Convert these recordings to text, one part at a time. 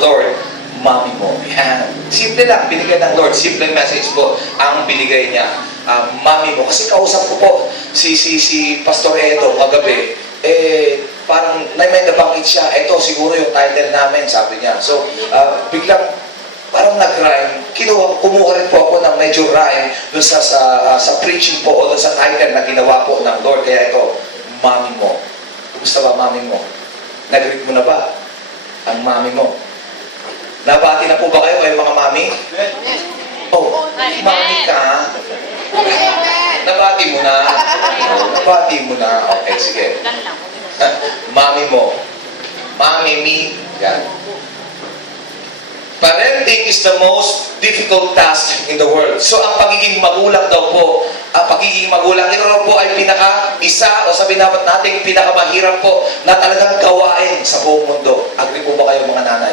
Lord, mami mo. Yan. Simple lang, binigay ng Lord. Simple message po ang binigay niya. Mami mo. Kasi kausap ko po si Pastor Edo kagabi, parang may nabanggit siya, ito siguro yung title namin, sabi niya. So, biglang parang nag-rhyme, kumuha rin po ako ng medyo rhyme dun sa preaching po o dun sa title na ginawa po ng Lord. Kaya ito, mami mo. Kumusta ba mami mo? Nag-read mo na ba ang mami mo? Nabati na po ba kayo ay mga mami? Oh, mami ka? Nabati mo na? Nabati mo na? Okay, sige. Mami mo. Mami me. Yan. Parenting is the most difficult task in the world. So, ang pagiging magulang daw po, ang pagiging magulang, ito raw po ay pinaka-isa, o sabihin dapat natin, pinakamahirap po na talagang gawain sa buong mundo. Agree po ba kayo mga nanay?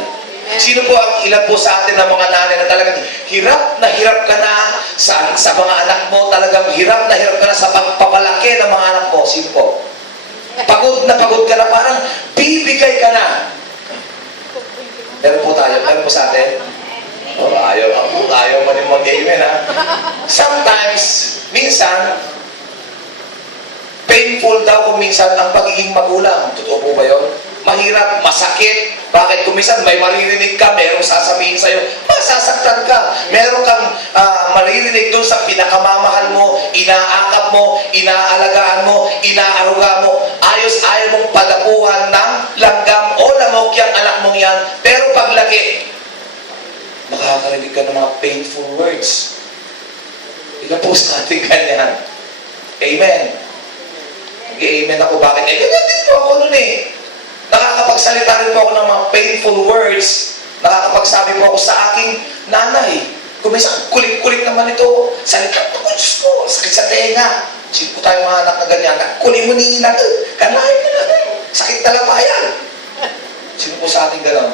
Sino po ang ilan po sa atin ng mga nanay na talagang hirap ka na sa mga anak mo, talagang hirap ka na sa pagpapalaki ng mga anak mo? Sino po? Pagod ka na, parang bibigay ka na. Meron po tayo, meron po sa atin. Oh, ayaw mo rin mag-amen, ha? Sometimes, minsan, painful daw kung minsan ang pagiging magulang. Totoo po ba yun? Mahirap, masakit. Bakit kung minsan may maririnig ka, merong sasabihin sa'yo, masasaktan ka. Meron kang maririnig doon sa pinakamamahal mo, inaakap mo, inaalagaan mo, inaaruga mo. Ayos-ayaw mong padapuhan ng langgam o lamok yung anak mong yan. Pero paglaki, makakarinig ka ng mga painful words. Ilan po sa ating ganyan? Amen. Nag-amen ako. Bakit? Ganyan din po ako nun eh. Nakakapagsalita rin po ako ng mga painful words. Nakakapagsabi po ako sa aking nanay. Kung minsan, kulit-kulit naman ito. Salita ko, Diyos ko, sakit sa tenga. Sino po tayo mga anak na ganyan? Kunin mo ni ina. Kanahin mo na. Sakit talabayan. Sino po sa ating gano'n?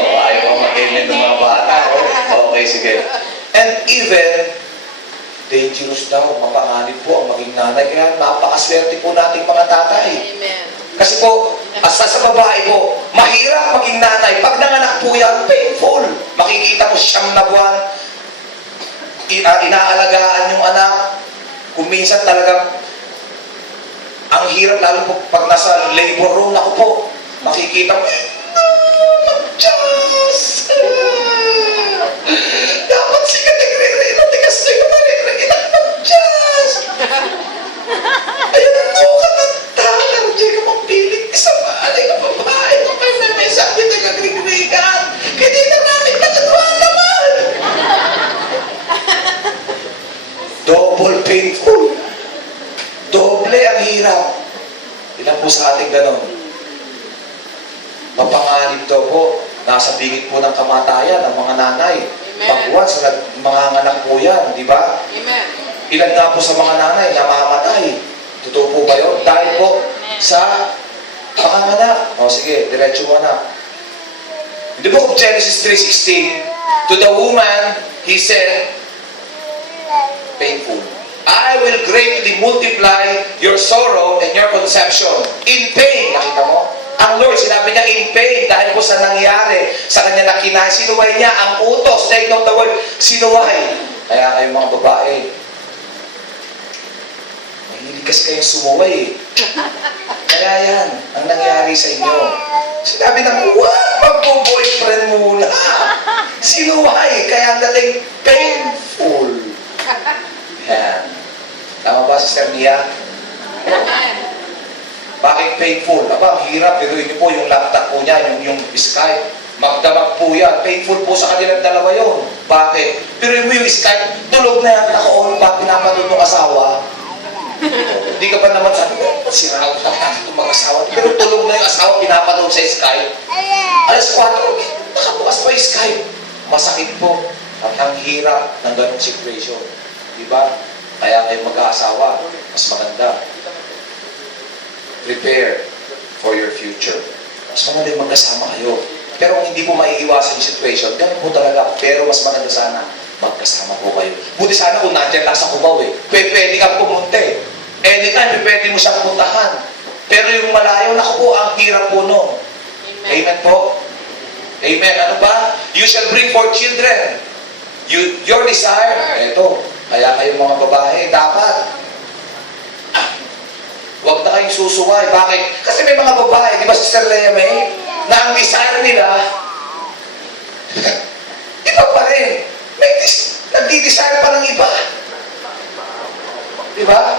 Oh, ayaw ko mag-amen ng mga bata. Okay, sige. And even, dangerous daw, mapanganib po ang maging nanay. Kaya napakaswerte po nating mga tatay. Amen. Kasi po, sa babae po, mahirap maging nanay. Pag nanganak po yan, painful. Makikita mo siyam na buwan, inaalagaan yung anak. Kung minsan talagang, ang hirap, lalo po pag nasa labor room, ako po, makikita mo, Diyos! Dapat sikat nagre-re, matigas na yung nagre-re, Diyos! Ayun ang nukat ng talar, di ka mapilit sa balay ng babae, kung kayo may mensahe na nagre-regan, hindi na namin natutuwa naman! Double painful. Doble ang hirap. Ilan po sa ating ganon? Mapanganib daw po, nasa bingit po ng kamatayan ng mga nanay. Pagwan sa mga anak po yan, di ba? Amen. Ilan nga po sa mga nanay namamatay. Totoo po ba yun? Dahil po sa panganganak. O sige, diretso mo na. In the book of Genesis 3:16, to the woman, he said, painful, I will greatly multiply your sorrow and your conception. In pain, nakita mo? Ang Lord, sinabi niya in pain dahil po sa nangyari sa kanya na kinain. Sinuway niya ang utos. Take note the word, sinuway. Kaya kayong mga babae, mahilig kasi kayong sumuway eh. Kaya yan, ang nangyari sa inyo. Sinabi naman, magpo-boyfriend muna. Sinuway. Kaya ang dating painful. Yan. Tama ba, Sister Nia? Bakit painful? Aba, ang hirap. Pero yun po, yung laptop po niya, yung Skype. Magdamag po yan. Painful po sa kanilang dalawa yun. Bakit? Pero yung Skype, tulog na yan, naka-on pa, pinapanood ng asawa. Hindi ka pa naman sabi, sira ko natin itong mag-asawa. Pero tulog na yung asawa, pinapanood sa Skype. Alas 4, nakabukas pa yung Skype. Masakit po. At ang hirap ng ganong situation. Diba? Kaya kayo mag-aasawa, mas maganda. Prepare for your future. Mas maganda yung magkasama kayo. Pero kung hindi po maiiwasan yung situation, ganun po talaga. Pero mas maganda sana, magkasama po kayo. Buti sana kung nandiyan lang sa Cubao eh. Pwede kang pumunta eh. Anytime, pwede mo siyang puntahan. Pero yung malayo, naku po, ang hirap po nun. Amen po. Amen. Ano pa? You shall bring forth children. Your desire, eto, kaya kayong mga babae, dapat, huwag na kayong susuway. Bakit? Kasi may mga babae, di ba Sister Lea May, na ang desire nila, iba pa rin. Nagdi-desire pa ng iba. Di ba?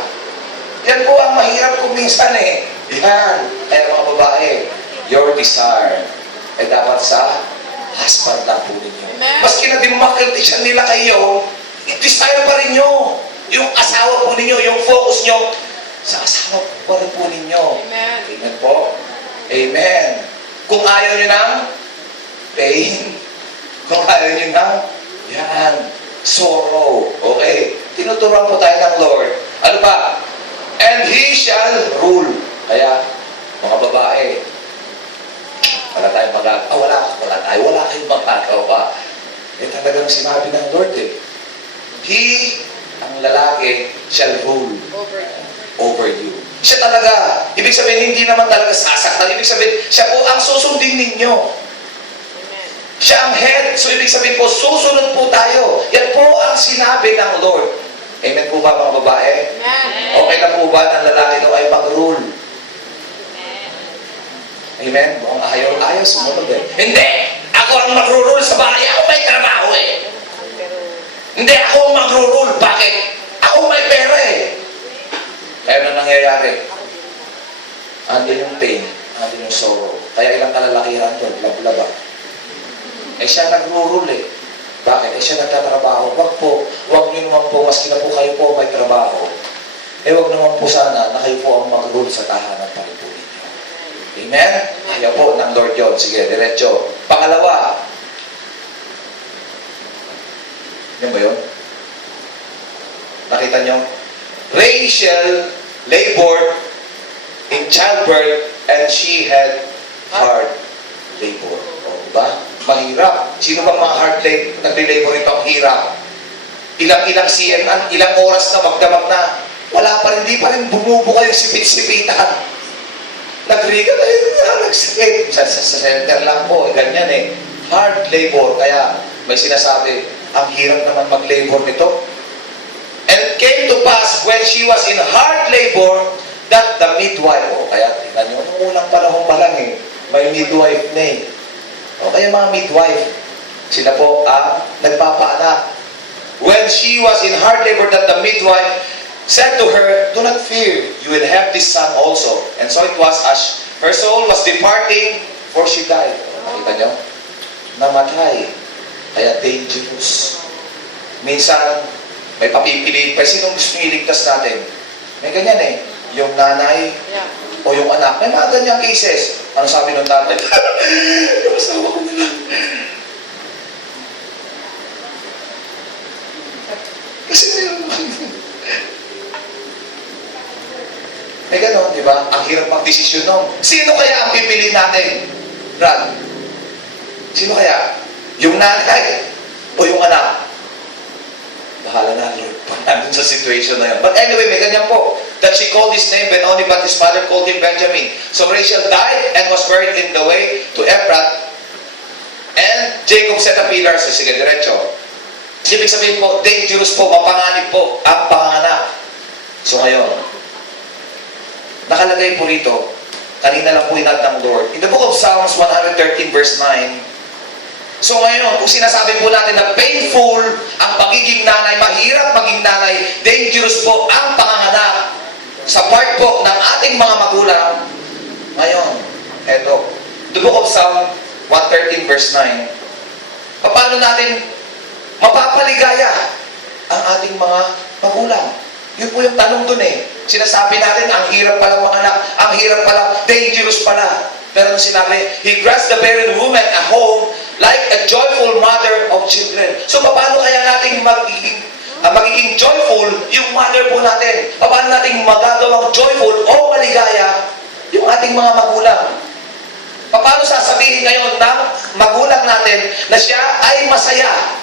Yan po ang mahirap kung minsan eh. Yan. Kaya mga babae, your desire ay dapat sa husband lang po ninyo. Maski na dimakritisyan nila kayo, desire pa rin nyo. Yung asawa po ninyo, yung focus nyo, sa asawa pa rin po ninyo. Amen. Amen po. Amen. Kung ayaw nyo ng pain, kung ayaw nyo ng yan, sorrow. Okay? Tinuturuan po tayo ng Lord. Ano pa? And He shall rule. Kaya, mga babae, wala tayong wala kayong magkakawa. Eh talagang sinabi ng Lord eh. He, ang lalaki, shall rule over you. Siya talaga. Ibig sabihin, hindi naman talaga sasaktan. Ibig sabihin, siya po ang susundin ninyo. Siya ang head. So, ibig sabihin po, susunod po tayo. Yan po ang sinabi ng Lord. Amen po ba mga babae? Okay lang po ba ng lalaki daw ay mag-rule? Amen? Mukhang ayaw sumunod eh. Hindi! Ako ang mag-rule sa bahay. Ako may trabaho eh. Hindi, ako ang mag-rule. Bakit? Ako may pera eh. Kaya na nangyayari? Andun yung pain. Andun yung sorrow. Kaya ilang kalalakihan doon, lablaba. Eh siya nag-rule eh. Bakit? Eh siya nagtatrabaho. Wag nyo naman po, maski na po kayo po may trabaho. Eh wag naman po sana na kayo po ang mag-rule sa tahanan pa rin po ninyo. Amen? Ayaw po ng Lord yun. Sige, diretso. Pangalawa. Yan ba yun? Nakita nyo? Rachel labored in childbirth and she had hard labor. O, diba? Mahirap. Sino bang mga hard labor? Nag-labor ito ang hirap. Ilang CNN, ilang oras na magdamag na. Wala pa rin, di pa rin bumubuka yung sipit-sipitan. Nag-riga tayo, nagsipit. Sa center lang po, ganyan eh. Hard labor. Kaya may sinasabi, ang hirap naman mag-labor nito. And it came to pass when she was in hard labor that the midwife, kaya tingnan nyo, nung unang panahon pa lang eh, may midwife na eh. Kaya mga midwife, sila po ang nagpapaanak. When she was in hard labor that the midwife said to her, do not fear, you will have this son also. And so it was as her soul was departing, for she died. Nakita nyo? Namatay. Kaya dangerous. Minsan, may papipiliin pa. Sinong gusto nyo iligtas natin? May ganyan eh. Yung nanay o yung anak. May mga ganyang cases. Ano sabi ng tatay? Yung asawa ko na lang. Kasi may ganon, di ba? Ang hirap mag-desisyon nun. Sino kaya ang pipiliin natin? Brad? Sino kaya? Yung nanay o yung anak? Bahala na, Lord. Nandun sa situation na yun. But anyway, may ganyan po. That she called his name Benoni, but his mother called him Benjamin. So Rachel died and was buried in the way to Ephrath. And Jacob set a pillar. So sige, diretso. Ibig sabihin po, dangerous po, mapanganib po ang panganak. So ngayon, nakalagay po rito, kanina lang po inad ng Lord. In the book of Psalms 113 verse 9, so ngayon, kung sinasabi po natin na painful ang pagiging nanay, mahirap maging nanay, dangerous po ang panganganak sa part po ng ating mga magulang. Ngayon, eto, the book of Psalm 113 verse 9, paano natin mapapaligaya ang ating mga magulang? Yun po yung tanong dun eh. Sinasabi natin, ang hirap pala manganak, ang hirap pala, dangerous pala. Pero sinabi, He grants the barren woman a home like a joyful mother of children. So, paano kaya natin magiging joyful yung mother po natin? Paano natin magagawang joyful o maligaya yung ating mga magulang? Paano sasabihin ngayon ng magulang natin na siya ay masaya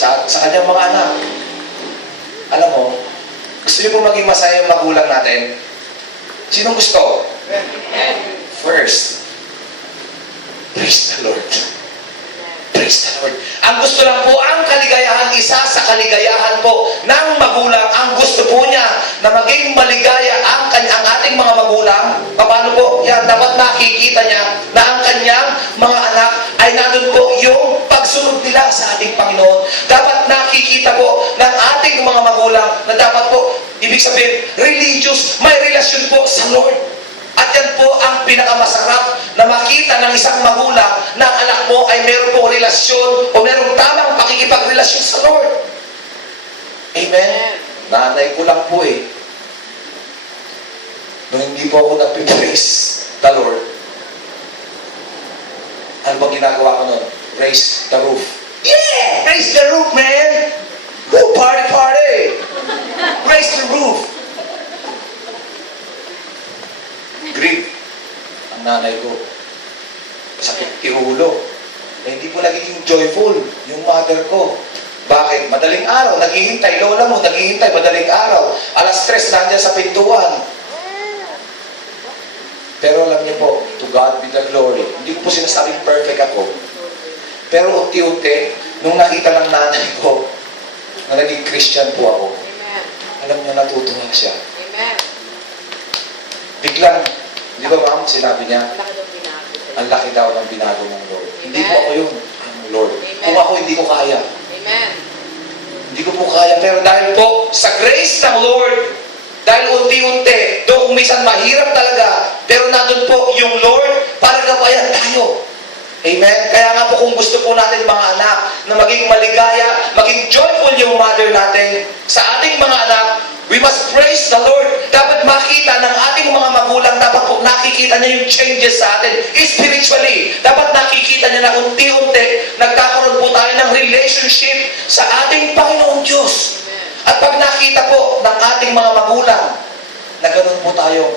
sa kanyang mga anak? Alam mo, gusto niyo po maging masaya yung magulang natin? Sinong gusto? first. Praise the Lord. Praise the Lord. Ang gusto lang po, ang kaligayahan, isa sa kaligayahan po ng magulang, ang gusto po niya na maging maligaya ang ating mga magulang. Paano po? Yan, dapat nakikita niya na ang kanyang mga anak ay nandun po yung pagsunod nila sa ating Panginoon. Dapat nakikita po ng ating mga magulang na dapat po, ibig sabihin, religious, may relasyon po sa Lord. At yan po ang pinakamasarap na makita ng isang magulang na ang anak mo ay meron pong relasyon o merong tamang pakikipagrelasyon sa Lord. Amen? Nanay ko lang po eh. Nung hindi po ako nag-praise the Lord, ano bang ginagawa ko nun? Raise the roof. Yeah! Raise the roof, man! Woo! Party, party! Raise the roof! Grief. Ang nanay ko. Sakit ulo. Eh, hindi po nagiging joyful yung mother ko. Bakit? Madaling araw, naghihintay. Lola mo, naghihintay. Madaling araw. Alas 3, nandiyan sa pintuan. Pero alam niyo po, to God be the glory. Hindi ko po sinasabing perfect ako. Pero unti-unti, nung nakita ng nanay ko, na naging Christian po ako, alam niyo, natutuwa siya. Biglang, di ba ma'am, sinabi niya, ang laki daw ng binago ng Lord. Hindi po ako yun, ang Lord. Kung ako, hindi ko kaya. Hindi ko po kaya. Pero dahil po, sa grace ng Lord, dahil unti-unti, doon minsan mahirap talaga, pero nandun po yung Lord para gabayan tayo. Amen? Kaya nga po kung gusto po natin mga anak na maging maligaya, maging joyful yung mother natin sa ating mga anak, we must praise the Lord. Dapat makita ng ating mga magulang, dapat po nakikita niya yung changes sa atin spiritually. Dapat nakikita niya na unti-unti nagkakaroon po tayo ng relationship sa ating Panginoon Diyos. At pag nakita po ng ating mga magulang na ganun po tayo,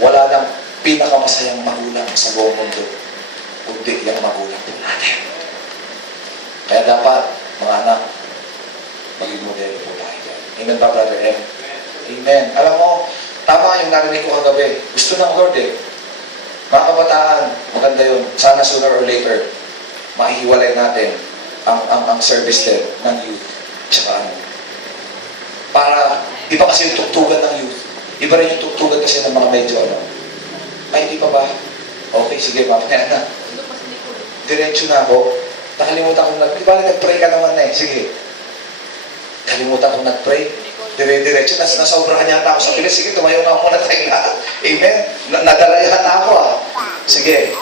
wala lang pinakamasayang magulang sa buong mundo, kundi yung magulang po natin. Kaya dapat, mga anak, maging modelo po tayo dyan. Amen ba, Brother M? Amen. Alam mo, tama yung narinig ko kagabi. Gusto ng Lord eh. Mga kabataan, maganda yun. Sana sooner or later, maihiwalay natin ang service din ng youth. Tsaka ano. Para, iba kasi yung tuktugan ng youth. Iba rin yung tuktugan kasi ng mga medyo ano. Ay, hindi pa ba? Okay, sige, mamaya na. Diretso na ako. Nakalimutan ko di ba nag-pray ka naman na eh. Sige. Kalimutan ko nag-pray. Dire-diretso. Nasobrahan yata ako sa bilis. Sige, tumayo na ako muna tayong lahat. Amen? Nadalayan na ako ah. Sige.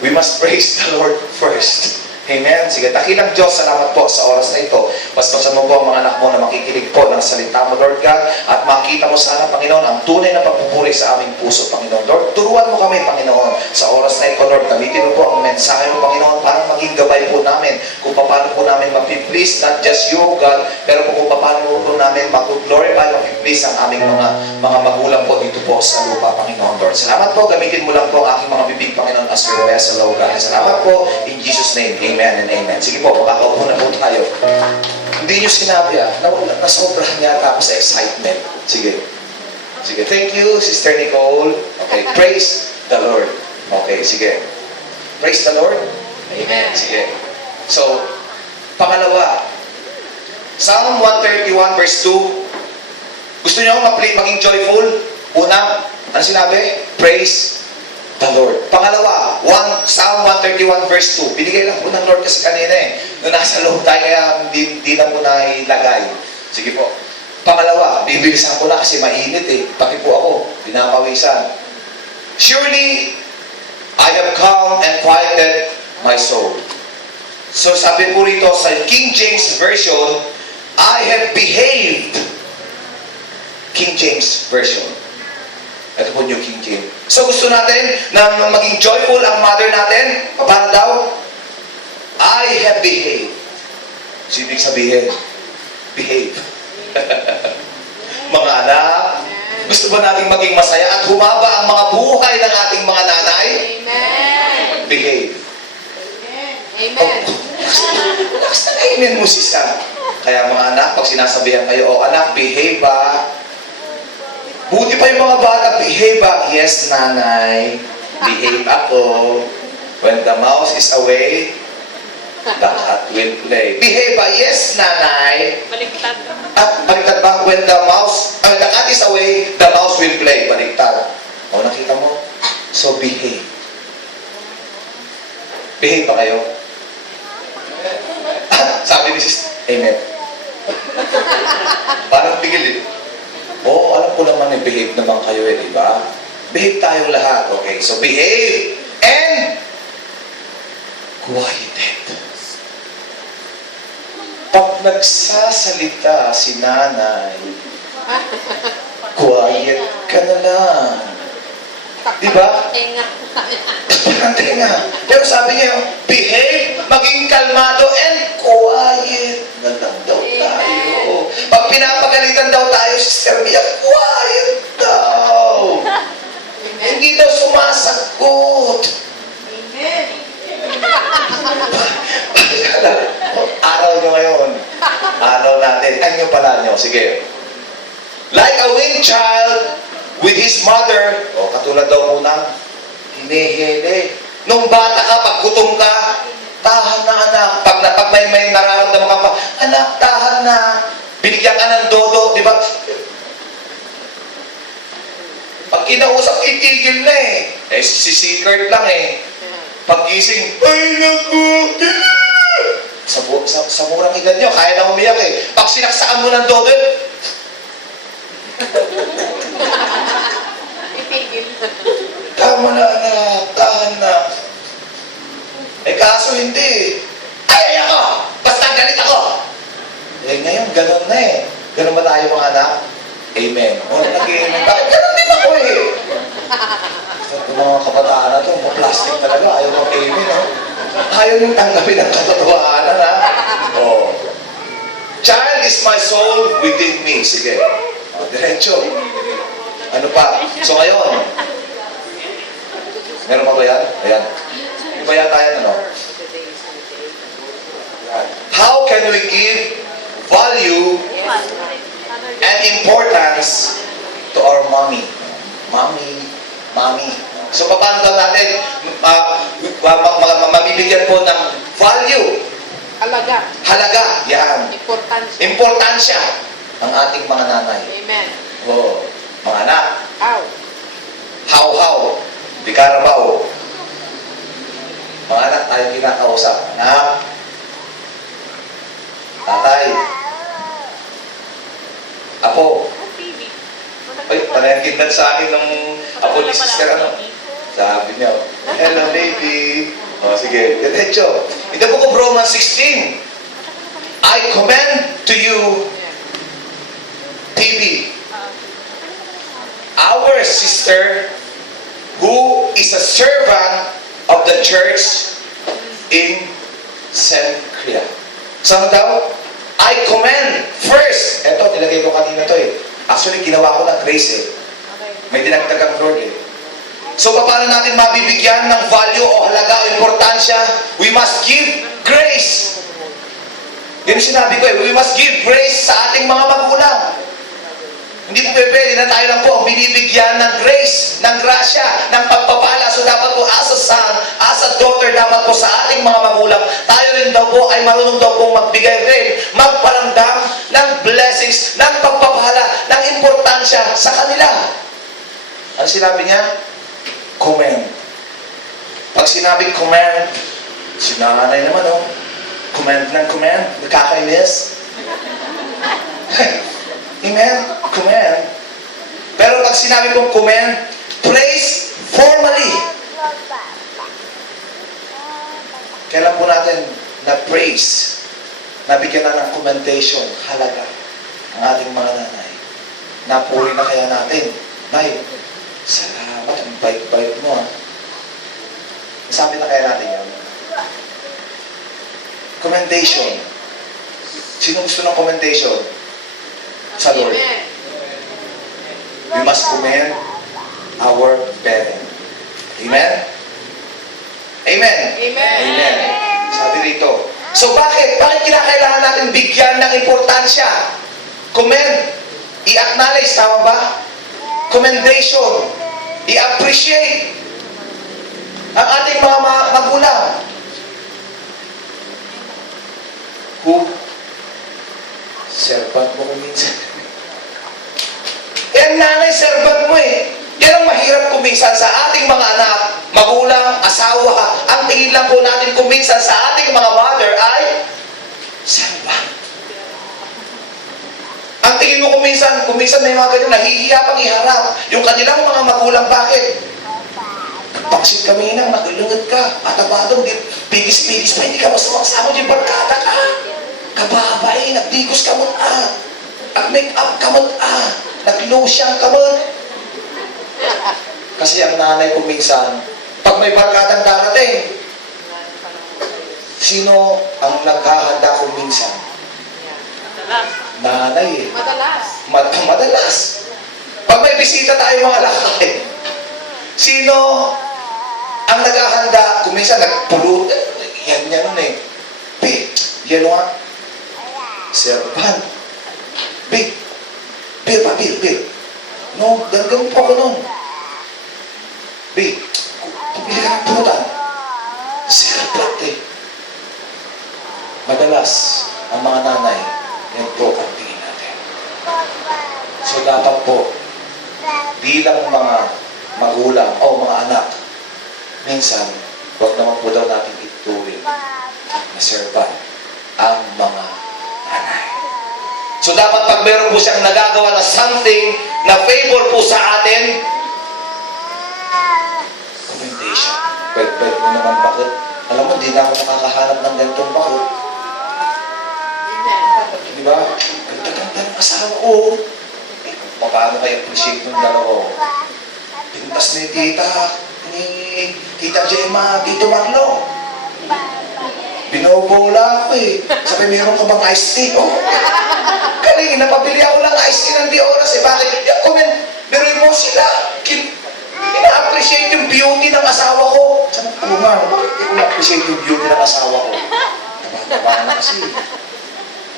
We must praise the Lord first. Amen? Sige, dakilang Diyos, salamat po sa oras na ito. Basbasan mo po ang mga anak mo na makikinig po ng salita mo, Lord God, at makita mo sana, Panginoon, ang tunay na pagpupuri sa aming puso, Panginoon. Lord, turuan mo kami, Panginoon, sa oras na ito, Lord. Gamitin mo po ang mensahe mo, Panginoon, para maging gabay po namin kung paano po namin mapiplease, not just you, God, pero kung paano po namin mag-glorify, mapiplease ang aming mga magulang po dito po sa lupa, Panginoon, Lord. Salamat po, gamitin mo lang po ang aking mga bibig, Panginoon, as your vessel, Lord God. Salamat po, in Jesus' name. Amen and amen. Sige po, makakaupo na po tayo. Hindi nyo sinabi nasobrahan yata ako sa excitement. Sige. Sige, thank you, Sister Nicole. Okay, praise the Lord. Okay, sige. Praise the Lord. Amen. Sige. So, pangalawa, Psalm 131 verse 2. Gusto nyo maging joyful? Una, ano sinabi? Praise the Lord. Pangalawa, Psalm 131 verse 2. Binigay lang po ng Lord kasi kanina eh. Nung nasa loob tayo kaya di na po na ilagay. Sige po. Pangalawa, bibilisan ko na kasi mainit eh. Pati po ako, pinapawisan. Surely, I have come and quieted my soul. So sabi po rito sa King James Version, I have behaved. King James Version. Ito po yung King James. So gusto natin na maging joyful ang mother natin. Paano daw? I have behaved. So ibig sabihin, behave. Mga anak, gusto ba natin maging masaya at humaba ang mga buhay ng ating mga nanay? Amen. Behave. Amen. Relax na amen mo sisa. Kaya mga anak, pag sinasabihan kayo, oh anak, behave ba? Buti pa yung mga bata, behave ba? Yes, nanay. Behave ako. When the mouse is away, the cat will play. Behave ba? Yes, nanay. Baliktad. At baliktad ba? When the cat is away, the mouse will play. Baliktad. O, nakita mo? So, behave. Behave ba kayo? Sabi ni sis, amen. Parang pigil eh. Oo, alam ko naman eh, behave naman kayo eh, di ba? Behave tayong lahat. Okay, so behave and quieted. Pag nagsasalita si nanay, quiet ka na lang. Di ba? Tenga. Tenga. Pero sabi niya, behave, maging kalmado, and quiet na lang daw tayo. Pag pinapagalitan daw tayo, Sister Mia, quiet daw. Hindi daw sumasagot. Amen. Araw nyo ngayon. Araw natin. Anyo pala nyo. Sige. Like a weaned child with his mother. O, katulad daw muna. Hinihili. Nung bata ka, pag gutom ka, tahan na anak. Pag may nararamdaman ka pa, anak, tahan na. Binigyan ka ng dodo, di ba? Pag kinausap, itigil na eh. Eh, si Kurt lang eh. Pag-gising, ay naku! Sa murang edad nyo, kaya na umiyak eh. Pag sinaksakan mo ng dodo, Itigil. tama na anak, tahan na. Eh kaso hindi. Ay ako! Basta galit ako! Eh ngayon, ganun na eh. Ganun ba tayo mga anak? Amen. O, nag-amen. Bakit ganun din ako eh? Yung mga kabataan na to, mga plastic talaga. Ayaw mag-amen, ha? Ayaw nyung tanggapin ang katotohanan, ha? Oh. Child is my soul within me. Sige. O, diretso. Ano pa? So ngayon, meron pa ba yan? Ayan. Yung ba yata yan, ano? How can we give value and importance to our mommy? Mommy. So, paano daw natin mabibigyan po ng value? Halaga. Yan. Importansya. Importansya ng ating mga nanay. Amen. Oh, mga anak. How? How. Di karabaw. Mga anak, tayo kinakausap. Anak. Tatay. Apo. Ay, panayagin na sa akin ng apo ni sister, ano? Sabi niya, hello baby. O, sige, diretso. Ito po ko Romans 16. I commend to you, TV, our sister, who is a servant of the church in Cenchrea. Saan daw? I commend first. Eto, nilagay ko kanina to eh. Actually, ginawa ko na grace eh. May dinagdag ang Lord eh. So, paano natin mabibigyan ng value o halaga o importansya? We must give grace. Yun yung sinabi ko eh. We must give grace sa ating mga magulang. Hindi po pwede na tayo lang po ang binibigyan ng grace, ng grasya, ng pagpapala. So dapat po as a son, as a daughter, dapat po sa ating mga magulang, tayo rin daw po ay marunong daw pong magbigay rin, magparamdam ng blessings, ng pagpapala, ng importansya sa kanila. Ano sinabi niya? Commend. Pag sinabing commend, sinanay naman oh. Commend ng commend, nakakainis. Amen? Commend. Pero pag sinabi kong commend, praise formally. Kailan po natin na-praise, nabigyan na ng commendation, halaga, ang ating mga nanay. Napuri na kaya natin. Nay, salamat, ang bait-bait mo ah. Sabi na kaya natin yan. Commendation. Sino gusto ng commendation? Sa Lord. Amen. We must commend our parent. Amen? Amen? Amen. Sabi rito. So bakit? Bakit kinakailangan natin bigyan ng importansya? Commend. I-acknowledge, tama ba? commendation, i-appreciate ang ating mga magulang. Who? Servant mo kung minsan. Yan nanay, servant mo eh. Yan ang mahirap kuminsan sa ating mga anak, magulang, asawa. Ang tingin lang po natin kuminsan sa ating mga mother ay servant. Ang tingin mo kuminsan may mga ganyan, nahihiya pang iharap. Yung kanilang mga magulang, bakit? Nagpaksit kami na, nagulungan ka, at abadong, pigis-pigis pa, hindi ka masama di barkada ka. Kababay, nagdigos ka mo, nag-make up ka mo, nag-lotion ka mo. Kasi ang nanay ko minsan, pag may barkadang darating, sino ang naghahanda ko minsan? Nanay eh. Madalas. Pag may bisita tayo mga lakay, sino ang naghahanda? Kung minsan nagpulo, yan eh. Yan nga. Servant. Beer. No, gagawin po ako nun. Pumili ka ng pulutan. Servant eh. Madalas, ang mga nanay, yan po ang tingin natin. So dapat po, bilang mga magulang o mga anak, minsan, huwag naman po daw natin ituring na servant ang mga nanay. So dapat pag meron po siyang nagagawa na something na favor po sa atin, commendation. Pwede mo naman, bakit? Alam mo, di na ako nakakahanap ng ganitong bakit. Di ba? Ganda-ganda ng asawa ko. Paano kayo appreciate ng dalawa? Pintas ni Tita Gemma, Tito Marlo. Binobola ako eh. Sabi, meron ka bang iced tea? Oh, galing, napabili ako lang iced tea ng di oras eh. Bakit? Meron mo sila. Ina-appreciate yung beauty ng asawa ko. Sabi ko, bakit hindi ko na-appreciate yung beauty ng asawa ko? Taba na kasi.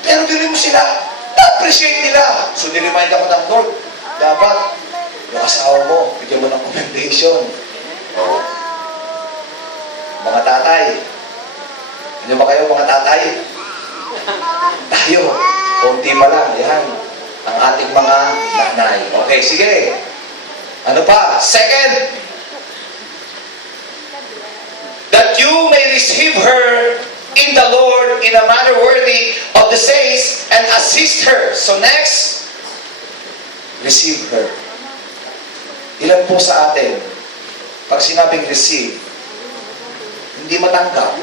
Pero meron mo sila. Na-appreciate nila. So, niremind ako ng Lord, dapat yung asawa mo, bigyan mo ng commendation. Oh. Mga tatay, ano ba kayo mga tatay? Tayo, konti pa lang, yan. Ang ating mga nanay. Okay, sige. Ano pa? Second, that you may receive her in the Lord in a manner worthy of the saints and assist her. So next, receive her. Ilan po sa atin, pag sinabing receive, hindi matanggap.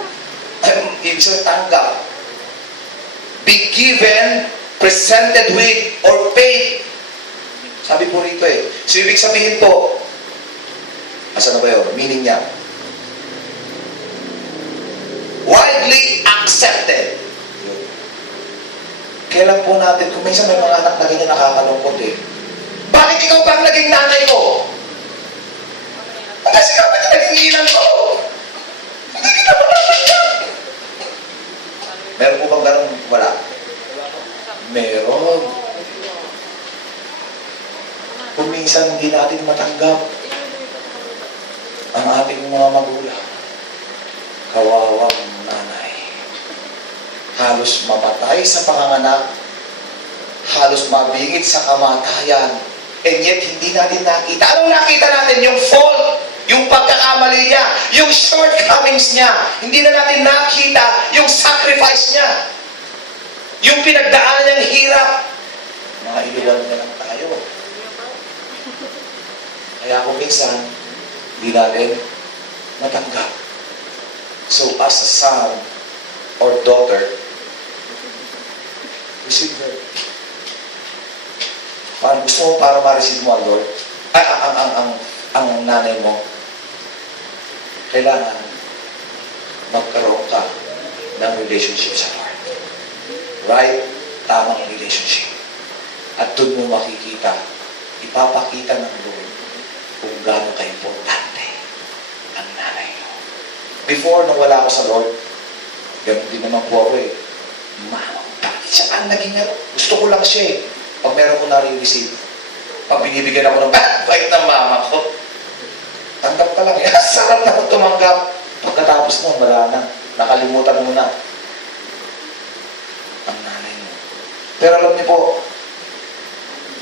Ibig sabihin tanggap. Be given, presented with, or paid. Sabi po rito eh. So ibig sabihin po, asa na ba yun? Meaning niya. Widely accepted. Kailan po natin, kung minsan may mga anak na ganyan nakakalungkot eh. Bakit ikaw ba ang naging nanay ko? Kasi ka ba naging ilan ko? Hindi kita ba natanggap? Meron po bang ganun? Wala. Meron. Kung minsan hindi natin matanggap ang ating mga magulang, kawawang nanay, halos mamatay sa panganganak, halos mabingit sa kamatayan, and yet hindi natin nakita. Anong nakita natin? Yung fault, yung pagkakamali niya, yung shortcomings niya. Hindi na natin nakita yung sacrifice niya, yung pinagdaanan niyang hirap. Mga iliwan na lang tayo. Kaya kung minsan, hindi natin matanggap. So as a son or daughter, receive her. Gusto mo para ma-receive mo ang Lord? Ang nanay mo, kailangan magkaroon ka ng relationship sa Lord. Right? Tamang relationship. At doon mo makikita, ipapakita ng Lord kung gaano ka-importante ang nanay mo. Before, nung wala ako sa Lord, ganun din naman po ako eh. Bakit siya ang naging gusto ko lang siya eh. Pag meron ko na-receive. Pag pag binibigyan ako ng bait ng mama ko, tanggap ka lang. Sarap na tumanggap. Pagkatapos nun, wala na. Nakalimutan mo na ang nanay mo. Pero alam niyo po,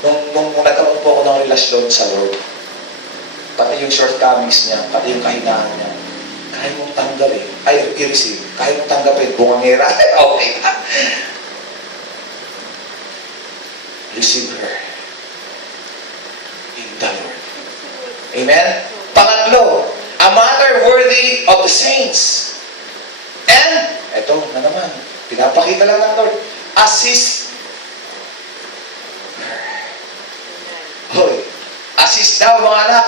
nung nagkaroon po ako ng relasyon sa Lord, pati yung shortcomings niya, pati yung kahinaan niya, kaya mong tanggapin, ay i-receive, kaya mong tanggapin, bungangera, okay. Receive her in the Lord. Amen? Pangatlo, a mother worthy of the saints. And, eto na naman, pinapakita lang ng Lord, assist her. Hoy, assist daw mga anak.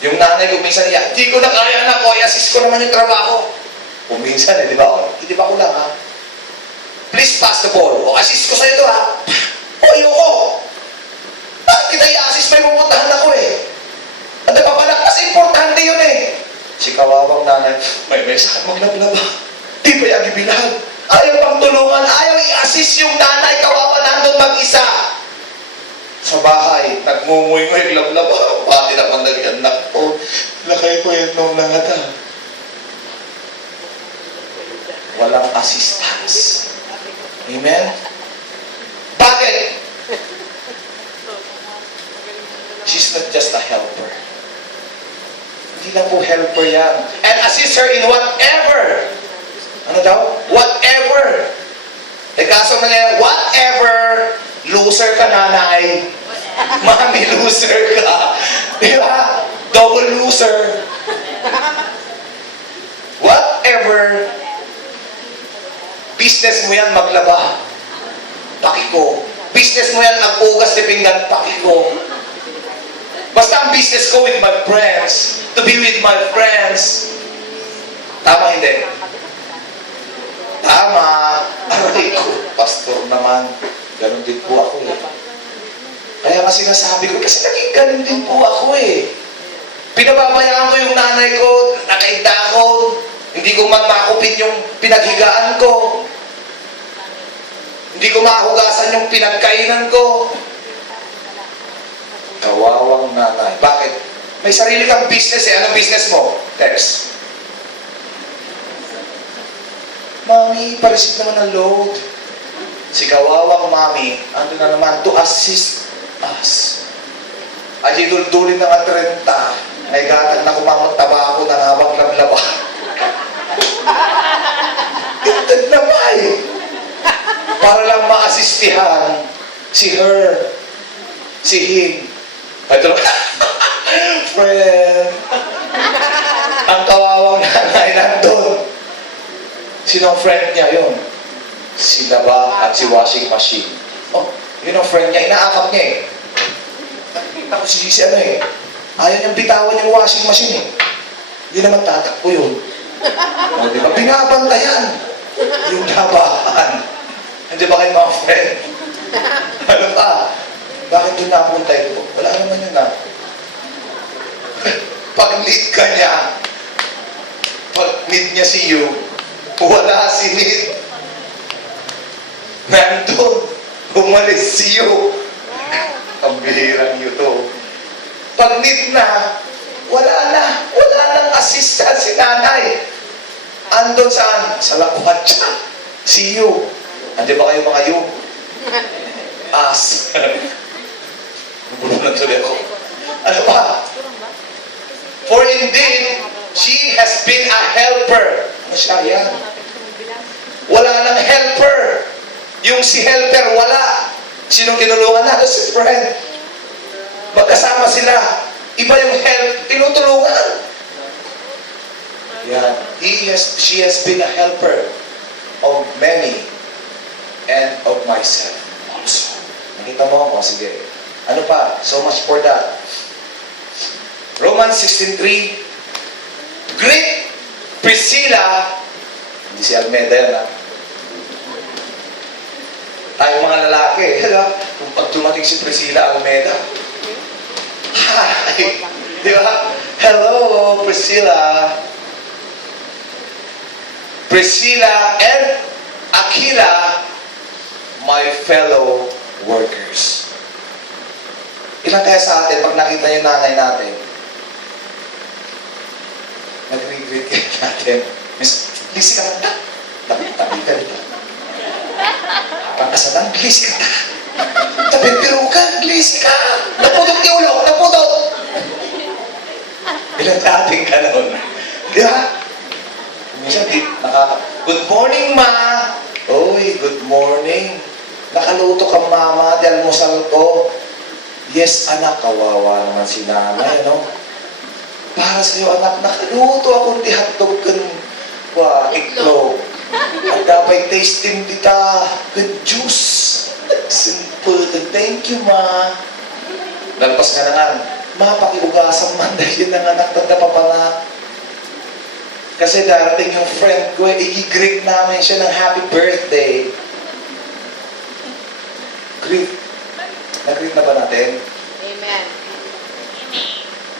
Yung nanay ko minsan niya, di ko na kaya anak ko, i-assist ko naman yung trabaho. Kung minsan di ba? Hindi ba ko lang ha? Please pass the ball. O assist ko sa'yo ito ha. O ayoko. Bakit kita i-assist? May pupuntahan ako eh. Ano pa pala? Kasi importante yun eh. Si kawawang nanay, may saan maglablaba. Di ba yung ibilan? Ayaw pang tulungan. Ayaw i-assist yung nanay. Kawawa nandun mag-isa. Sa bahay, nagmumuy-nguy, lablaba. Pati naman nag-anak ko. Lakay ko yan nung langata. Walang assistance. Amen? Bakit? She's not just a helper. Hindi lang po helper yan. And assist her in whatever. Ano daw? Whatever. Eh kaso na niya, whatever, loser ka nanay. Mami, loser ka. Di ba? Double loser. Whatever, business mo yan maglaba. Pakiko. Business mo yan ang ugas ni pinggan. Pakiko. Basta ang business ko with my friends, to be with my friends. Tama hindi? Tama. Aray ko, pastor naman. Ganon din po ako eh. Kaya nga sinasabi ko, kasi naging ganon din po ako eh. Pinababayaan ko yung nanay ko, nakaigda ko, hindi ko man makupin yung pinaghigaan ko. Hindi ko mahugasan yung pinagkainan ko. Kawawang nanay. Bakit? May sarili kang business eh. Anong business mo? Text. Mami, pa-receive naman ng load. Si kawawang mami, ando na naman to assist us. At idul-dulin ng 30, may gatag na kumamot tabako na habang lablaba. Itag na ba eh? Para lang maasistihan si her, si him. Ito friend, ang kawawang nanay nandun. Sinong friend niya yun? Si laba at si washing machine. Oh, yun ang friend niya. Inaakap niya eh. Ako si ano eh. Ayaw niyang bitawan yung washing machine eh. Hindi naman tatakbo yun. O, di ba? Binabantayan yung labahan. Hindi ba kayo mga friend? Ano pa? Bakit doon napunta ito? Wala naman yun na. Pag-lead ka niya, pag-lead niya si you, wala si lead. Nandun, umalis si you. Ang bihirang you to. Pag-lead na, wala nang assistant si nanay. Andun saan? Sa lakuhan siya. Si you. Andi ba kayo mga you? As. Nabulo na tuloy ako. Ano ba? For indeed, she has been a helper. Ano siya yan? Wala nang helper. Yung si helper, wala. Sinong tinulungan na? Si friend. Magkasama sila. Iba yung help, tinutulungan. Yan. She has been a helper of many and of myself also. Nakita mo? O, sige. Ano pa? So much for that. Romans 16:3. Greet Priscilla. Hindi si Almeda yan, ha? Tayong mga lalaki, kung pag dumating si Priscilla Almeda, hi! Di ba? Hello, Priscilla. Priscilla and Aquila, my fellow workers. Ilan kaya sa atin, pag nakita yung nanay natin, nag-greet kayo natin, Miss, please ka na, tabi ka dito. Pagkasadan, please ka na. Tabi, pero ka, please ka. Napudot ni ulo, napudot. Ilan sa ating ka noon? Di ba? Minsan, good morning, ma. Oy, good morning. Nakaluto ka, mama, di almusal ko. Yes, anak, kawawa naman si nanay, no? Para sa'yo, anak, nakaluto akong tihatog kan iklog. At dapat tasting dita kan juice. Simple. Thank you, ma. Lalpas nga na nga, ma, pakiugasang man dahil yun ang anak tanda pa pala. Kasi darating yung friend ko, i-greet namin siya ng happy birthday. Greet. Nag-greet na ba natin? Amen.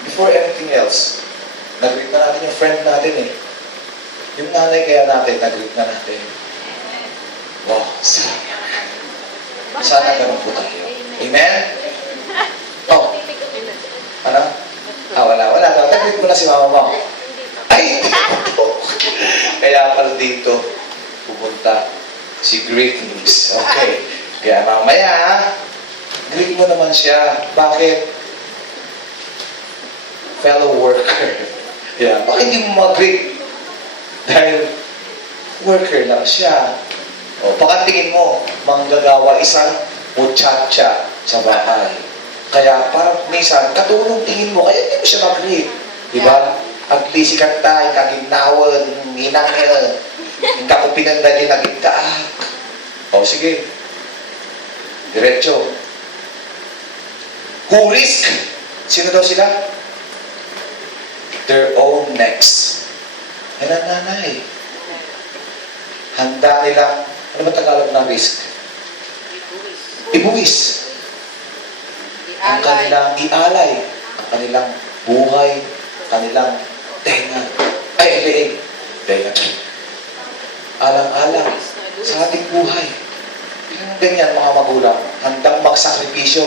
Before anything else, nag-greet na natin yung friend natin eh. Yung nanay kaya natin, nag-greet na natin. Wow, sana ganun po tayo. Amen? Oh, ano? Wala. Nag-greet mo na si mama mo. Ay! Kaya pala dito, pupunta si greetings. Okay. Kaya mamaya, greet mo naman siya. Bakit? Fellow worker. Yeah. Bakit hindi mo mag-greet? Dahil worker lang siya. O, pakatingin mo, manggagawa isang muchacha sa bahay. Kaya parang minsan, katulong tingin mo, kaya hindi mo siya mag-greet. Diba? Agli si kantay, kaginawan, hinangil, yung kakupinan na din nagigtaak. O, sige. Diretso. Who risk? Sino daw sila? Their own necks. Yan ang nanay. Handa nilang, ano ba Tagalog na risk? Ibuwis. Ang kanilang ialay. Ang kanilang buhay. Kanilang tenga. Tenga. Alang-alang sa ating buhay. Yung ganyan mga magulang, handang magsakripisyo,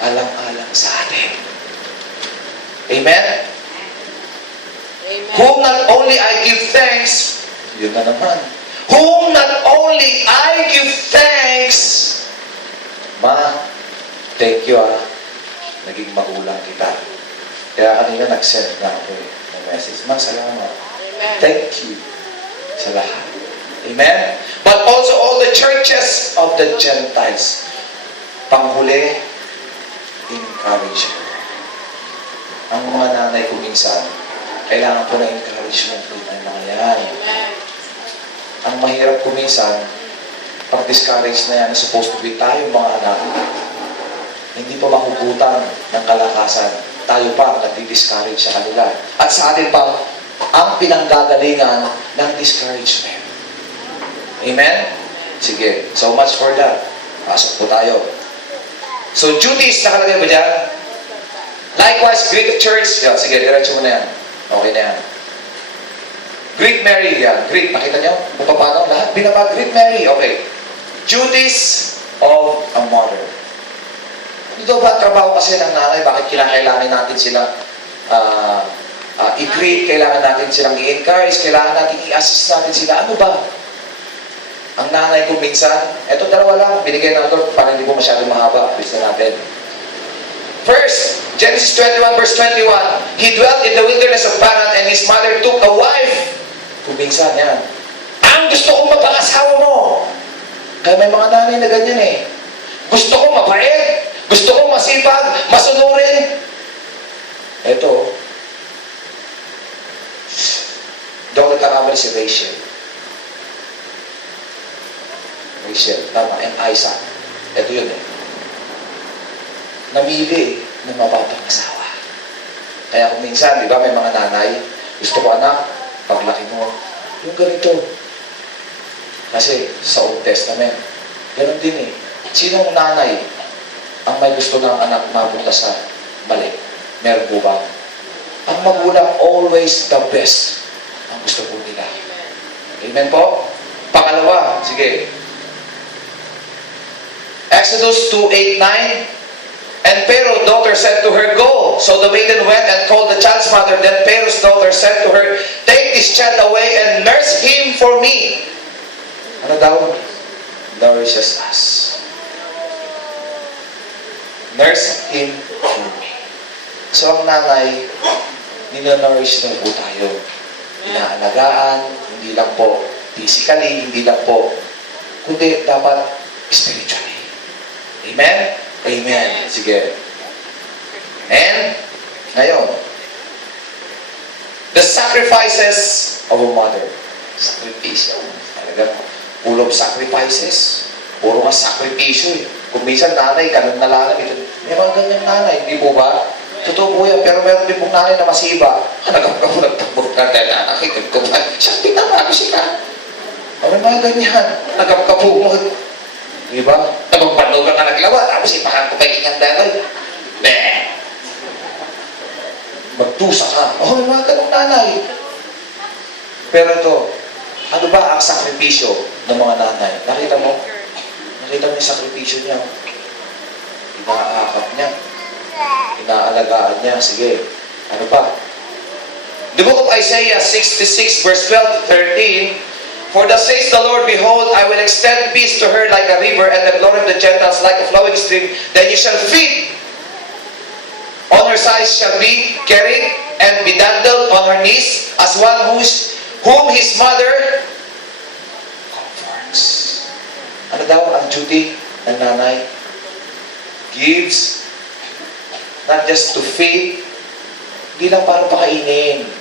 alang-alang sa atin. Amen? Amen. Whom not only I give thanks, yun na naman. Whom not only I give thanks, ma, thank you naging magulang kita. Kaya kanina nag-send na ako ng message, ma, salamat. Amen. Thank you sa lahat. Amen? But also all the churches of the Gentiles. Panghuli, encourage her. Ang mga nanay ko minsan, kailangan ko ng encouragement ko ng mga yan. Amen. Ang mahirap ko minsan, pag-discourage na yan, supposed to be tayo mga anak. Hindi pa mahugutan ng kalakasan. Tayo pa ang nag-discourage sa kanila. At sa atin pa, ang pinanggagalingan ng discouragement. Amen? Sige. So much for that. Pasok po tayo. So, duties, nakalagay ba dyan? Likewise, greet the church. Yan, sige, diretso mo na yan. Okay na yan. Greet Mary. Yan. Greet. Nakita nyo? Kung paano? Lahat binaba. Greet Mary. Okay. Duties of a mother. Ito ba trabaho kasi ng nanay? Bakit kailangan natin silang i-greet? Kailangan natin silang i-encourage? Kailangan natin i-assist natin sila? Ano ba? Ang nanay ko minsan, eto dalawa lang, binigay ng Lord para hindi po masyadong mahaba. Please na natin. First, Genesis 21 verse 21, He dwelt in the wilderness of Paran and his mother took a wife. Kung minsan, yan. Ang gusto kong mapangasawa mo. Kaya may mga nanay na ganyan eh. Gusto ko mabait. Gusto ko masipag, masunurin. Eto, daw nagkakamali si Rachel. Rachel, tama, and Isaac. Ito yun eh. Namili ng mababang asawa. Kaya kung minsan, di ba, may mga nanay, gusto ko anak, paglaki mo, yung ganito. Kasi sa Old Testament, ganun din eh. Sinong nanay ang may gusto ng anak mapunta sa mali? Meron po ba? Ang magulang, always the best ang gusto po nila. Amen po? Pangalawa, sige. Exodus 2:8-9. And Pharaoh's daughter said to her, "Go." So the maiden went and called the child's mother. Then Pharaoh's daughter said to her, "Take this child away and nurse him for me." Ano daw? Nourishes us. Nurse him for me. So ang nanay, ninonourish na po tayo. Inaalagaan, hindi lang po physically, hindi lang po, kundi dapat spiritually. Amen? Amen. Sige. And, ngayon, the sacrifices of a mother. Sakripisyo. Talagang full of sacrifices. Puro nga sakripisyo eh. Kung minsan nanay, ganun na lang ito. May mga ganyang nanay, di po ba? Totoo po yan, pero meron din pong nanay na masiba. Nagkakapo nagtabot ka dahil nakakita ko ba? Siya, pinapagod siya. May mga ganyan. Nagkakapo. Di ba? Nagpapando ka nga naglawa, tapos ipakan ko pa yung inyang daray. Beh! Magtusa ka. Oh, mga ganong nanay. Pero ito, ano ba ang sakripisyo ng mga nanay? Nakita mo? Nakita mo yung sakripisyo niya. Inaakap niya. Inaalagaan niya. Sige. Ano pa? The book of Isaiah 66 verse 12 to 13. For thus says the Lord, behold, I will extend peace to her like a river, and the glory of the Gentiles like a flowing stream. Then you shall feed. On her sides shall be carried, and be dandled on her knees, as one whom his mother comforts. Ano daw ang duty ng nanay? Gives, not just to feed, hindi lang para pakainin.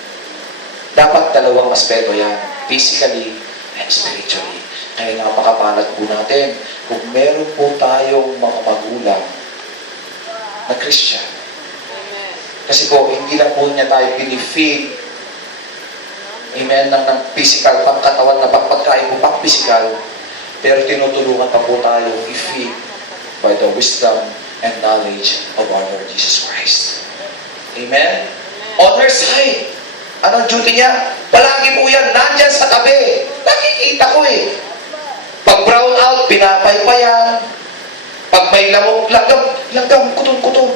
Dapat dalawang aspeto yan. Physically, and spiritually. Kaya napakapalad po natin kung meron po tayong mga magulang na Christian. Kasi po, hindi lang po niya tayo pinifeed, amen, ng physical, pangkatawan na pagpagkain po, pang-physical, pero tinutulungan pa po tayo i-feed by the wisdom and knowledge of our Lord Jesus Christ. Amen? On her side, anong duty niya? Palagi po yan, nandyan sa tabi. Nakikita ko eh. Pag brown out, pinapaypayan. Pag may lamok, langgam, kuton.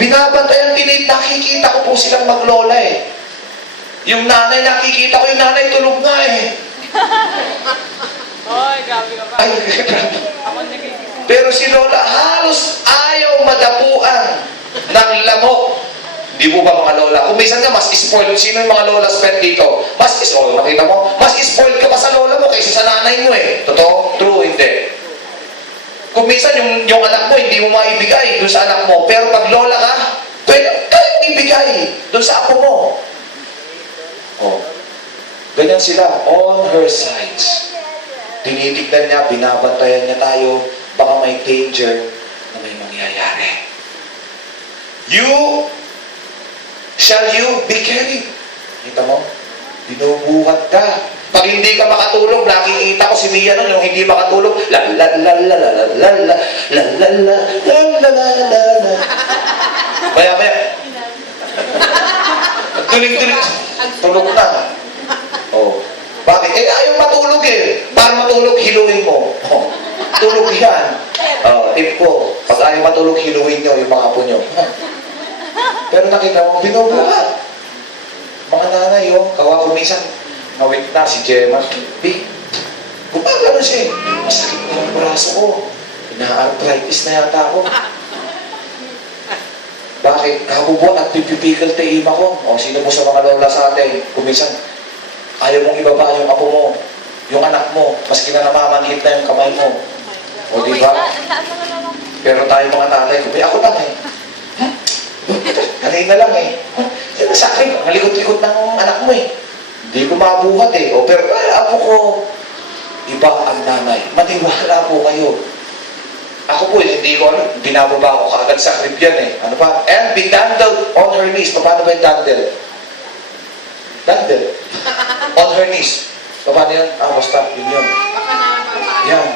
Binabantayan, nakikita ko po silang maglola eh. Yung nanay, nakikita ko yung nanay tulog nga eh. Oy, grabe ka pa. Ay, grabe. Ako nagigising. Pero si Lola, halos ayaw madapuan ng lamok. Di po ba mga lola? Kung minsan nga, mas spoiled. Sino yung mga lola's pet dito? Mas spoiled. Nakita mo? Mas spoiled ka pa sa lola mo kaysa sa nanay mo eh. Totoo? True? Hindi. Kung minsan yung anak mo, hindi mo maibigay doon sa anak mo. Pero pag lola ka, pwede kayong ibigay doon sa apo mo. Oh. Ganyan sila. On her sides. Tinitignan niya, binabantayan niya tayo. Baka may danger na may mangyayari. Shall you be carried? Kita mo? Binubuhat ka. Pag hindi ka makatulog, nakikita ko si Mia nun, yung hindi makatulog, la la la la la la la la la la la la la la la. Maya. Tuling-tuling. Tulog na. Oh. Bakit? Ayaw matulog eh. Para matulog, hiluin mo. Oh. Tulog yan. Tip ko, pag ayaw matulog, hiluin nyo yung mga apo nyo. Pero nakita mo, binubuhat. Mga nanay, kawa ko minsan, mawit na si Gemma. Gumagano siya eh. Masakit na ang braso ko. Ina-arthritis na yata ako. Bakit? Kabubuan at pipipikal teima ko. O, sino mo sa mga lola sa atin? Kung minsan, ayaw mong ibaba yung apo mo, yung anak mo, maski na namamanhit na yung kamay mo. O, di ba? Pero tayo mga tatay, ako lang eh. Kanina lang eh. Sakit, nalikot-likot ng anak mo eh. Hindi ko mabuhat eh. O, pero apo ko, iba ang nanay. Maniwala po kayo. Ako po, hindi ko ano, binababa ko kaagad sa crib yan eh. Ano pa? And be dandled on her knees. Paano ba yung dandled? Dandled. On her knees. Paano yan? Basta, yun. Yan.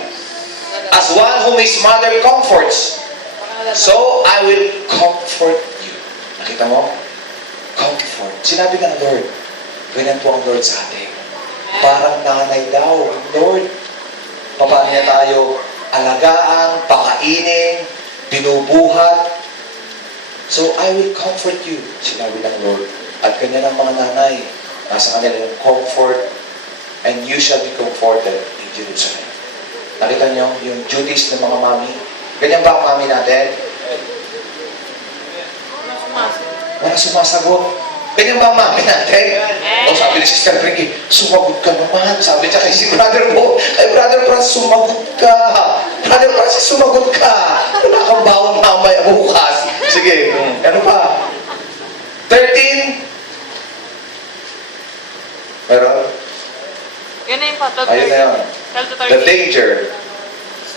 As one whom his mother comforts, so I will comfort you. Nakita mo? Comfort. Sinabi ng Lord, ganyan po ang Lord sa atin. Parang nanay daw, Lord. Paano niya tayo alagaan, pakainin, binubuhat. So, I will comfort you, sinabi ng Lord. At kanya ng mga nanay, nasa kanila yung comfort, and you shall be comforted in Jerusalem. Nakita niyo yung duties ng mga mami? Ganyan ba ang mami natin? Wala sumasagot. Ganyan ba ang mami natin? O sabi ni Sister Ricky, sumagot ka naman. Sabi niya kay si Brother Bo, kay Brother Francis, sumagot ka. Brother Francis, sumagot ka. Wala kang bawang mamaya bukas. Sige, ano pa? 13? Meron? Yun na yung pa. Ayun na yun. 12 to The 13. danger.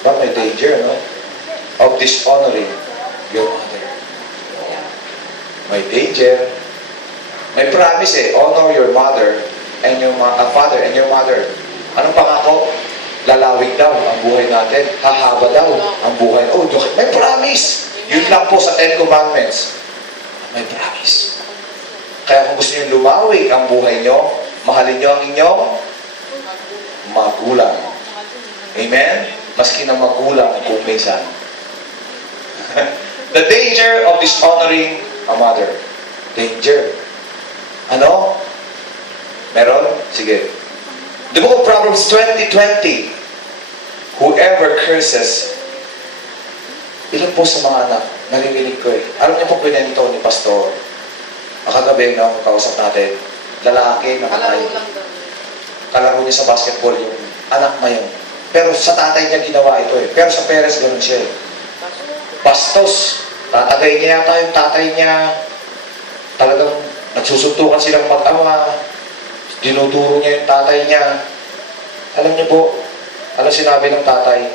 Ba, may danger, no? Of dishonoring your mother. May danger. May promise honor your mother and your father and your mother. Anong pangako? Lalawig daw ang buhay natin. Hahaba daw ang buhay. Oh, may promise. Yun lang po sa 10 Commandments. May promise. Kaya kung gusto niyo lumawig ang buhay niyo, mahalin niyo ang inyong magulang. Amen? Maski na magulang kung minsan. The danger of dishonoring a mother. Danger. Ano? Meron? Sige. The book of Proverbs 20:20. Whoever curses, ilan po sa mga anak, naririnig ko Alam niyo po kwento ni Pastor. Kagabi na kausap natin, lalaki na Kalaro patay. lang daw. Kalaro niya sa basketball yung anak na yun. Pero sa tatay niya ginawa ito Pero sa parents ganun siya Bastos. Tatagay niya yata yung tatay niya. Talagang nagsusuntukan silang mag-ama. Dinuduro niya yung tatay niya. Alam niyo po, sinabi ng tatay?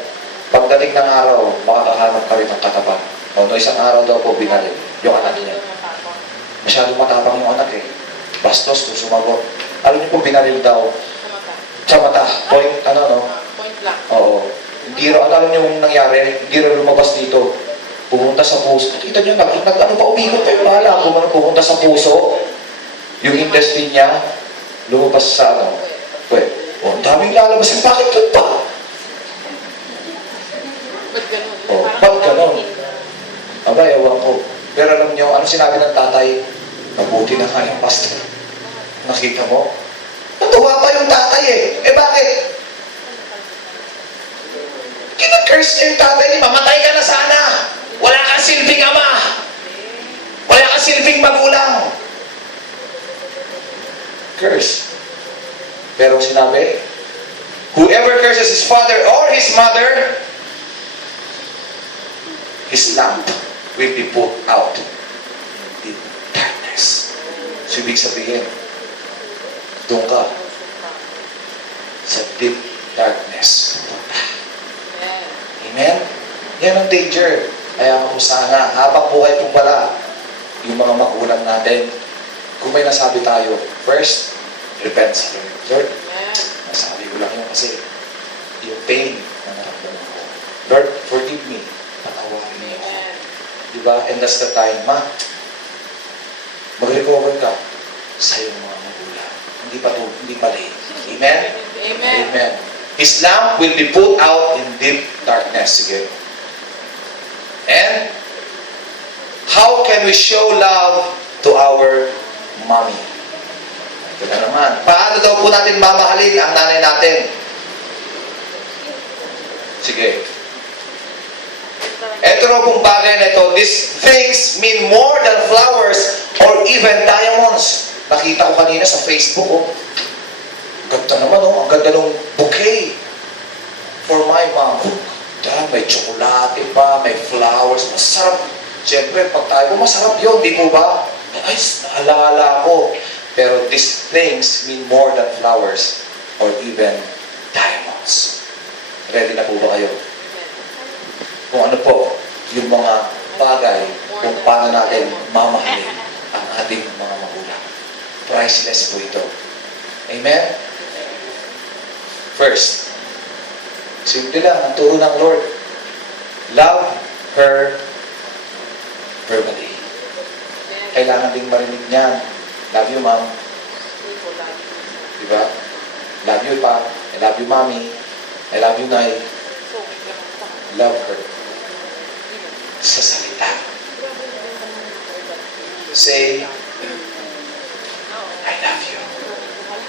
Pagdating ng araw, makakahanap ka rin ng katapat. O, no, isang araw daw po binaril yung anak niya. Masyadong matapang yung anak Bastos kung sumagot. Alam niyo po, binaril daw sa mata. Point, Point blank. Oo. Hindi raw, alam niyo yung nangyari, hindi raw lumabas dito. Pumunta sa puso. Kita niyo, umikot pa yung bala. Pumunta sa puso. Yung intestine niya, lumabas sa ang daming lalabas. Bakit yun pa? Ba't ganun? Ba't ganun? Aba, ewan ko. Pero alam niyo, ano sinabi ng tatay? Mabuti na nga yung pastor. Nakita mo? Natuwa pa yung tatay bakit? Kina-curse niya yung tatay niya. Mamatay ka na sana. Wala kang silbing ama. Wala kang silbing magulang. Curse. Pero sinabi, whoever curses his father or his mother, his lamp will be put out in darkness. So, ibig sabihin, doon ka sa deep darkness. Amen? Yan ang danger. Kaya kung sana, habang buhay po pala, yung mga magulang natin, kung may nasabi tayo, first, repent sa Lord. Lord, nasabi ko lang yun kasi yung pain na naramdaman ko. Lord, forgive me. Patawarin niyo ako. Diba? And that's the time, mag-recover ka sa iyong mga magulang. Hindi pa late. Amen? Amen. Amen. His lamp will be put out in deep darkness again. And how can we show love to our mommy? Ito na naman. Paano daw po natin mamahalin ang nanay natin? Sige. Ito raw pong bagay na ito, these things mean more than flowers or even diamonds. Nakita ko kanina sa Facebook, ganda naman, ang ganda ng bouquet for my mom. May tsokolate pa, may flowers, masarap. Siyempre, pag tayo, masarap yun, di mo ba? Ay, naalala ko. Pero these things mean more than flowers or even diamonds. Ready na po ba kayo? Kung ano po, yung mga bagay, kung paano natin mamahalin ang ating mga magulang. Priceless po ito. Amen? First, simple lang, ang turo ng Lord. Love her verbally. Kailangan ding marinig niya. Love you, ma'am. Diba? Love you, pa. I love you, mommy. I love you, nay. Love her. Sa salita. Say, I love you.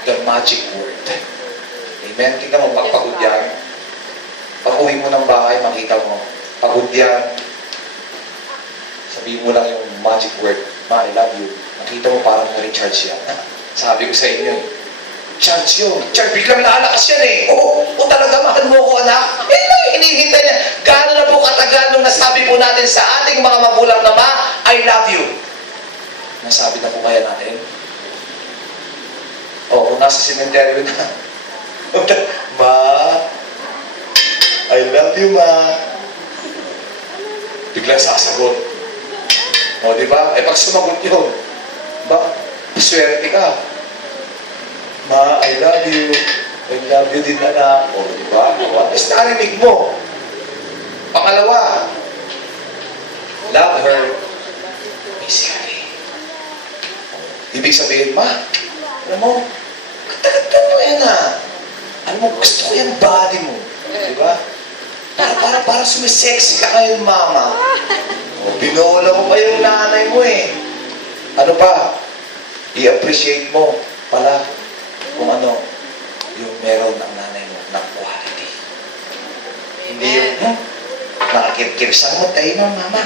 The magic word. Amen? Tingnan mo, pagpagod yan. Pag uwi mo ng bahay, makita mo, pagod yan. Sabihin mo lang yung magic word, Ma, I love you. Nakita mo parang na-recharge yan. Sabi ko sa inyo, charge yun. Charge, biglang lalakas yan eh. Oo, talaga, mahal mo ko, anak. Eh, hinihintay niya. Gaano na po katagal nung nasabi po natin sa ating mga magulang na, Ma, I love you. Nasabi na po kaya natin? O, kung nasa cemetery na, Ma, I love you, Ma. Biglang sasagot. O, di ba? Eh, pag sumagot yun, ba, swerte ka. Ma, I love you. I love you din, anak. O, di ba? O, at least narinig mo. Pangalawa, love her physically. Ibig sabihin, Ma, alam mo, katagal mo yan alam mo, gusto ko yung body mo. Di ba? Para sumisexy ka ngayon, Mama. O, binola mo pa yung nanay mo eh. Ano pa? I-appreciate mo pala kung ano yung meron ng nanay mo na quality. Hindi yung, nakakirkirsa mo tayo ng Mama.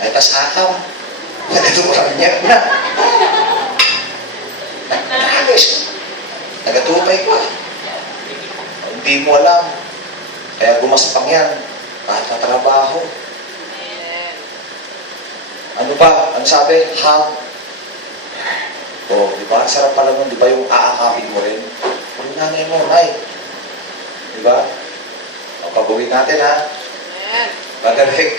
Ay, tas akaw. Nagdurang niya na. Nagkagis. Nagatupay pa. Hindi mo alam. Kaya gumaspang yan. Kahit na trabaho. Ano pa? Ano sabi? Hug. O, di ba? Ang sarap pala nun. Di ba yung aakapin mo rin? Yung nanay mo, Nay. Di ba? O, pag-uwi natin, ha? Magaling.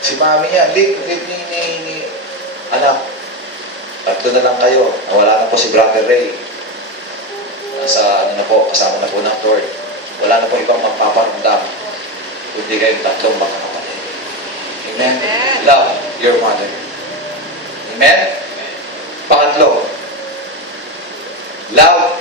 Si Mami niya, ni anak, tatlo na lang kayo. Wala na po si Brother Ray. Nasa, ano na po, kasama na po ng Lord. Wala na po ibang magpaparamdam. Kundi kayong tatlong magkakapatid. Amen? Love your mother. Amen? Pangatlo, love